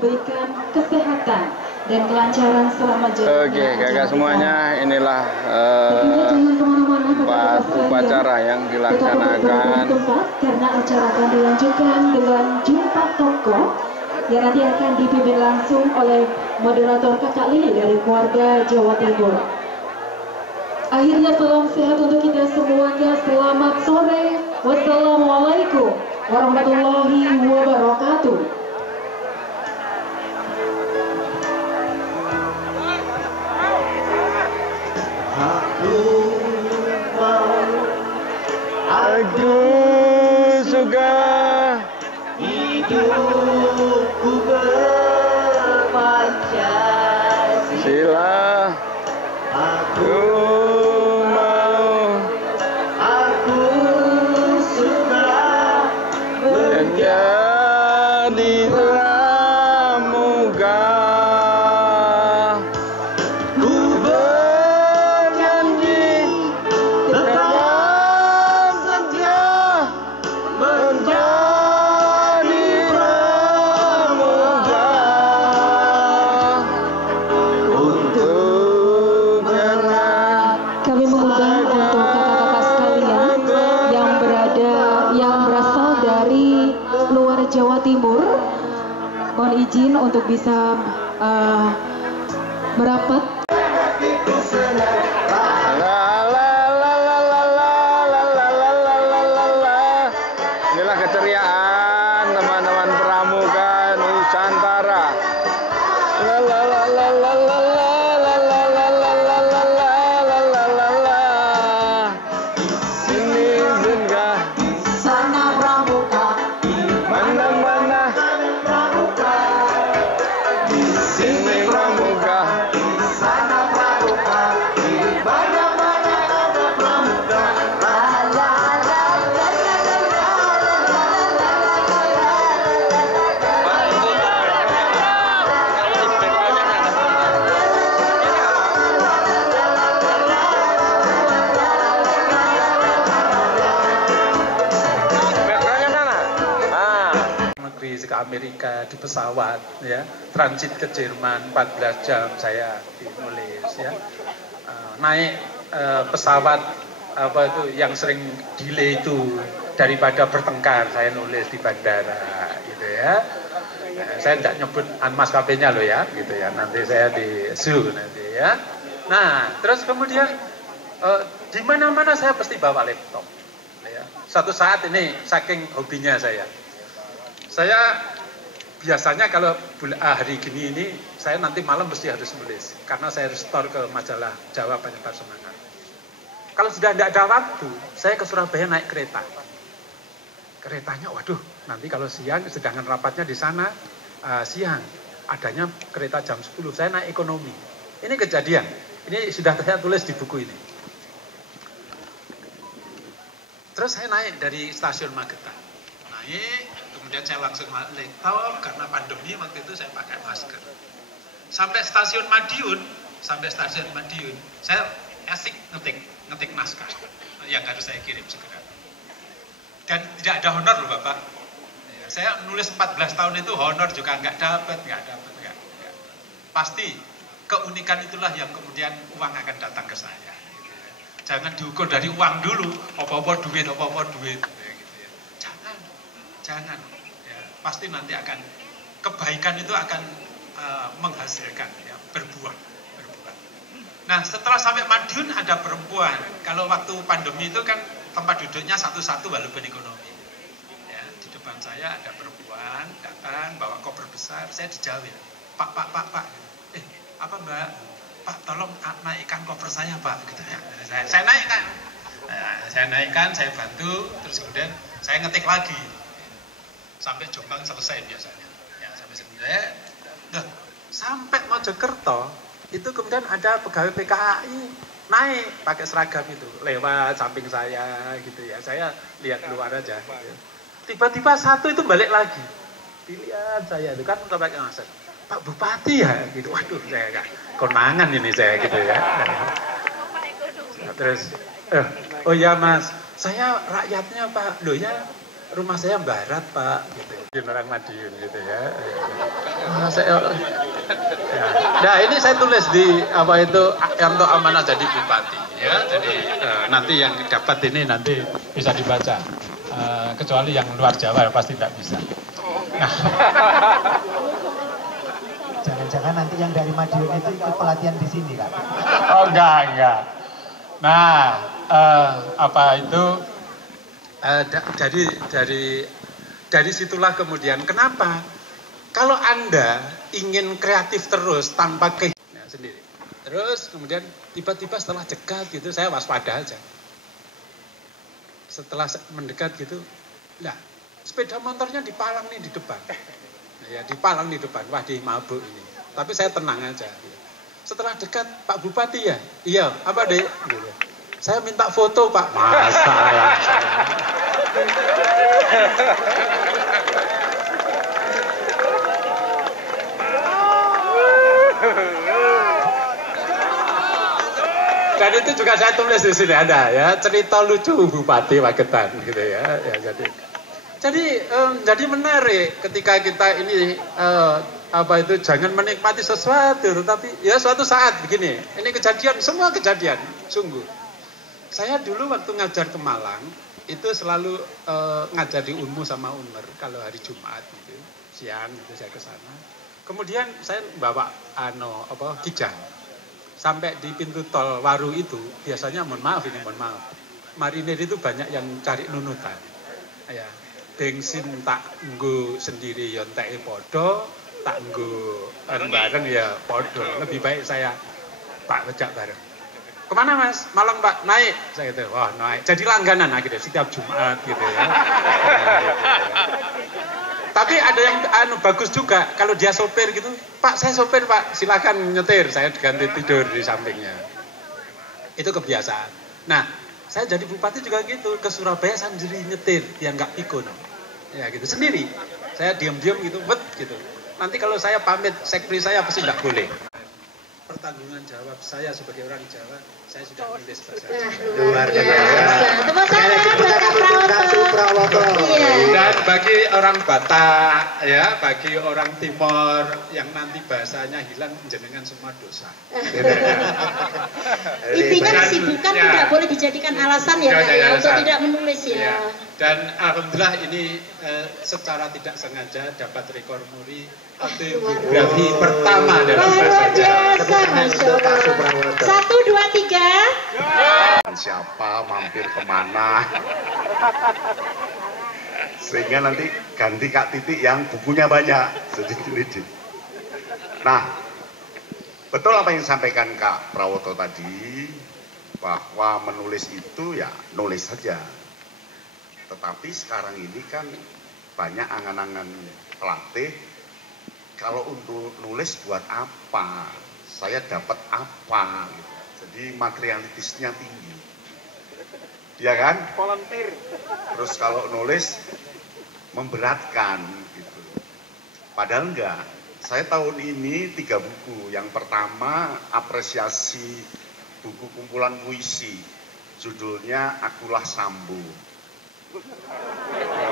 diberikan kesehatan dan kelancaran selama jalannya. Oke, kakak semuanya, inilah empat upacara yang dilaksanakan. Karena acara akan dilanjutkan dengan jumpa tokoh yang nanti akan dipimpin langsung oleh moderator Kakak Lili dari keluarga Jawa Timur. Akhirnya salam sehat untuk kita semuanya. Selamat sore. Wassalamualaikum warahmatullahi wabarakatuh. Aku suka hidupku berpancasila. Aku menjadi pramuka. Ku berjanji tetap setia menjadi pramuka untuk kami mengundang untuk kakak-kakak sekalian yang berasal dari luar Jawa Timur, mohon izin untuk bisa merapat. Inilah keceriaan teman-teman pramuka Nusantara. Ini singgah Sana pramuka, mana-mana, sini pramuka. sana pramuka, di mana-mana ada pramuka. La la la la negeri ke Amerika di pesawat ya, transit ke Jerman 14 jam saya dinulis ya. Naik pesawat apa itu yang sering delay itu daripada bertengkar saya nulis di bandara gitu ya. Saya tidak nyebut maskapainya loh ya gitu ya, nanti saya di sue nanti ya. Nah terus kemudian di mana-mana saya pasti bawa laptop ya. Suatu saat ini saking hobinya saya biasanya kalau hari gini ini saya nanti malam mesti harus nulis karena saya harus store ke majalah Jawa Penyebar Semangat. Kalau sudah tidak ada waktu, saya ke Surabaya naik kereta. Keretanya, waduh, nanti kalau siang sedangkan rapatnya di sana siang, adanya kereta jam 10, saya naik ekonomi. Ini kejadian, ini sudah saya tulis di buku ini. Terus saya naik dari stasiun Magetan, kemudian saya langsung laptop karena pandemi waktu itu saya pakai masker. Sampai stasiun Madiun, saya asik ngetik naskah yang harus saya kirim segera. Dan tidak ada honor loh Bapak. Saya nulis 14 tahun itu honor juga nggak dapat. Pasti keunikan itulah yang kemudian uang akan datang ke saya. Jangan diukur dari uang dulu, apa-apa duit. Jangan. Ya, pasti nanti akan kebaikan itu akan menghasilkan, ya, berbuah. Nah, setelah sampai Madiun ada perempuan. Kalau waktu pandemi itu kan tempat duduknya satu-satu walaupun ekonomi. Ya, di depan saya ada perempuan datang bawa koper besar. Saya dijawab, Pak. Apa Mbak? Pak, tolong naikkan koper saya Pak. Gitu ya. Saya naikkan. Saya naikkan, saya bantu, terus kemudian saya ngetik lagi. Sampai Jombang selesai biasanya. Ya, sampai selesai. Nah, sampai Mojokerto itu kemudian ada pegawai PKAI naik pakai seragam itu lewat samping saya gitu ya. Saya lihat keluar aja. Gitu. Tiba-tiba satu itu balik lagi. Dilihat saya itu kan pakai masker. Pak Bupati ya gitu. Waduh, saya kan konangan ini saya gitu ya. Nah, terus oh ya Mas, saya rakyatnya Pak. Loh ya, rumah saya barat Pak gitu. Orang Madiun gitu ya. Nah ini saya tulis di apa itu Yanto amanah jadi bupati ya. Jadi nanti yang dapat ini nanti bisa dibaca. Kecuali yang luar Jawa pasti tidak bisa. Nah. Jangan-jangan nanti yang dari Madiun itu ikut pelatihan di sini kan? Oh enggak. Nah apa itu dari situlah kemudian kenapa kalau Anda ingin kreatif terus tanpa kehidupan sendiri, terus kemudian tiba-tiba setelah dekat gitu saya waspada aja. Setelah mendekat gitu, lah sepeda motornya dipalang nih di depan. Ya dipalang di depan, wah di mabuk ini. Tapi saya tenang aja. Setelah dekat, Pak Bupati ya? Iya, apa deh? Saya minta foto Pak. Masa ya? Dan itu juga saya tulis di sini ada ya, cerita lucu Bupati Magetan gitu ya. Jadi menarik ketika kita ini apa itu jangan menikmati sesuatu, tetapi ya suatu saat begini. Ini kejadian, semua kejadian, sungguh. Saya dulu waktu ngajar ke Malang itu selalu ngajar di Unmu sama Unmer kalau hari Jumat gitu, siang itu saya ke sana. Kemudian saya bawa kijang. Sampai di pintu tol Waru itu biasanya mohon maaf, marinir itu banyak yang cari nunutan. Ya, bensin tak nggo sendiri yon teke podo, tak nggo bareng ya podo. Lebih baik saya Pak ngejak bareng. Kemana Mas? Malang Pak, naik. Saya gitu, wah naik. Jadi langganan akhirnya setiap Jumat gitu ya. Tapi ada yang bagus juga, kalau dia sopir gitu, Pak saya sopir Pak, silakan nyetir, saya diganti tidur di sampingnya. Itu kebiasaan. Nah, saya jadi bupati juga gitu, ke Surabaya sendiri nyetir, biar nggak pikun. Ya gitu, sendiri. Saya diam-diam gitu, gitu. Nanti kalau saya pamit, sekretari saya pasti nggak boleh. Pertanggungan jawab saya sebagai orang Jawa, saya sudah menulis bahasa Jawa. Luar biasa. Tepuk tangan buat Prawoto. Dan bagi orang Batak, ya, bagi orang Timor yang nanti bahasanya hilang, jenengan semua dosa. Intinya kesibukan tidak boleh dijadikan alasan ya Pak ya, untuk tidak menulis ya. Dan alhamdulillah ini secara tidak sengaja dapat rekor muri autobiografi pertama dalam bahasa Jawa. 1, 2, 3. Siapa mampir kemana, sehingga nanti ganti Kak Titik yang bukunya banyak sedikit. Nah, betul apa yang disampaikan Kak Prawoto tadi, bahwa menulis itu ya nulis saja. Tetapi sekarang ini kan banyak angan-angan pelatih, kalau untuk nulis buat apa, saya dapat apa gitu. Jadi materialitisnya tinggi, ya kan? Volunteer. Terus kalau nulis memberatkan gitu. Padahal enggak. Saya tahun ini 3 buku. Yang pertama apresiasi buku kumpulan puisi, judulnya Akulah Sambo.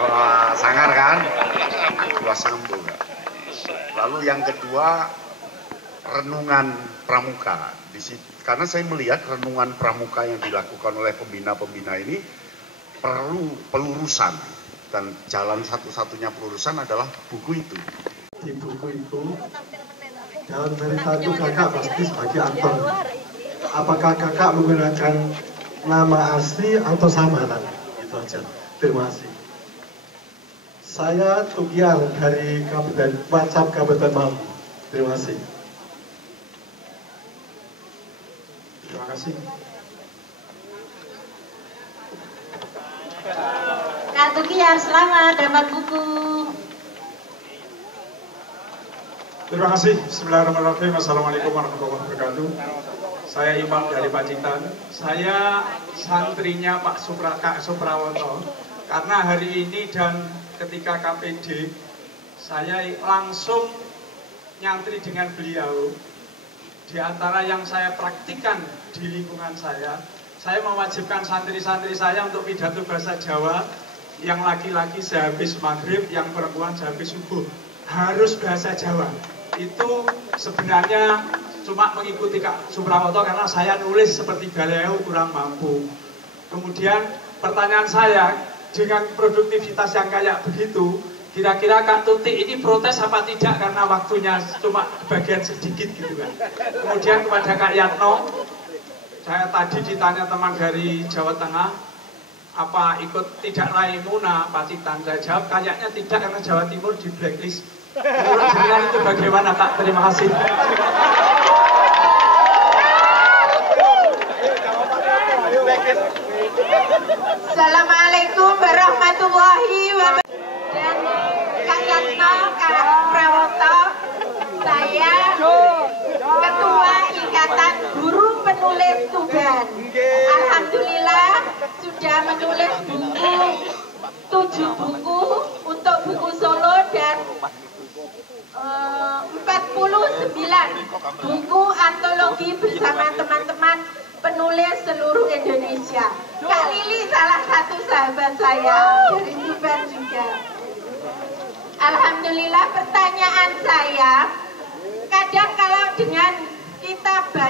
Wah, sangar kan? Akulah Sambo. Lalu yang kedua renungan pramuka. Karena saya melihat renungan pramuka yang dilakukan oleh pembina-pembina ini perlu pelurusan, dan jalan satu-satunya pelurusan adalah buku itu. Di buku itu dalam cerita itu kakak pasti sebagai aktor. Apakah kakak menggunakan nama asli atau samaran? Itu aja. Terima kasih. Saya Tugiar dari WhatsApp Kabupaten Malang. Terima kasih. Terima kasih. Kak Tugiar, selamat dapat buku. Terima kasih. Bismillahirrahmanirrahim. Assalamualaikum warahmatullahi wabarakatuh. Saya Imam dari Pacitan. Saya santrinya Kak Suprawoto. Karena hari ini dan ketika KPD, saya langsung nyantri dengan beliau. Di antara yang saya praktikkan di lingkungan saya mewajibkan santri-santri saya untuk pidato bahasa Jawa, yang laki-laki sehabis maghrib, yang perempuan sehabis subuh. harus bahasa Jawa. Itu sebenarnya cuma mengikuti Kak Suprawoto karena saya nulis seperti beliau kurang mampu. Kemudian pertanyaan saya, dengan produktivitas yang kayak begitu, kira-kira Kak Tutik ini protes apa tidak karena waktunya cuma bagian sedikit gitu kan. Kemudian kepada Kak Yatno, saya tadi ditanya teman dari Jawa Tengah, apa ikut tidak raih Muna Pacitan? Saya jawab kayaknya tidak karena Jawa Timur di blacklist. Menurut jenengan itu bagaimana Kak? Terima kasih. Assalamualaikum warahmatullahi wabarakatuh. Dan Kak Yatno, Kak Prawoto, saya Ketua Ikatan Guru Penulis Tuban. Alhamdulillah sudah menulis buku 7 buku untuk buku solo dan 49 buku antologi bersama teman-teman penulis seluruh Indonesia. Kak Lili salah satu sahabat saya dari Tuban juga. Alhamdulillah, pertanyaan saya, kadang kalau dengan kita banyak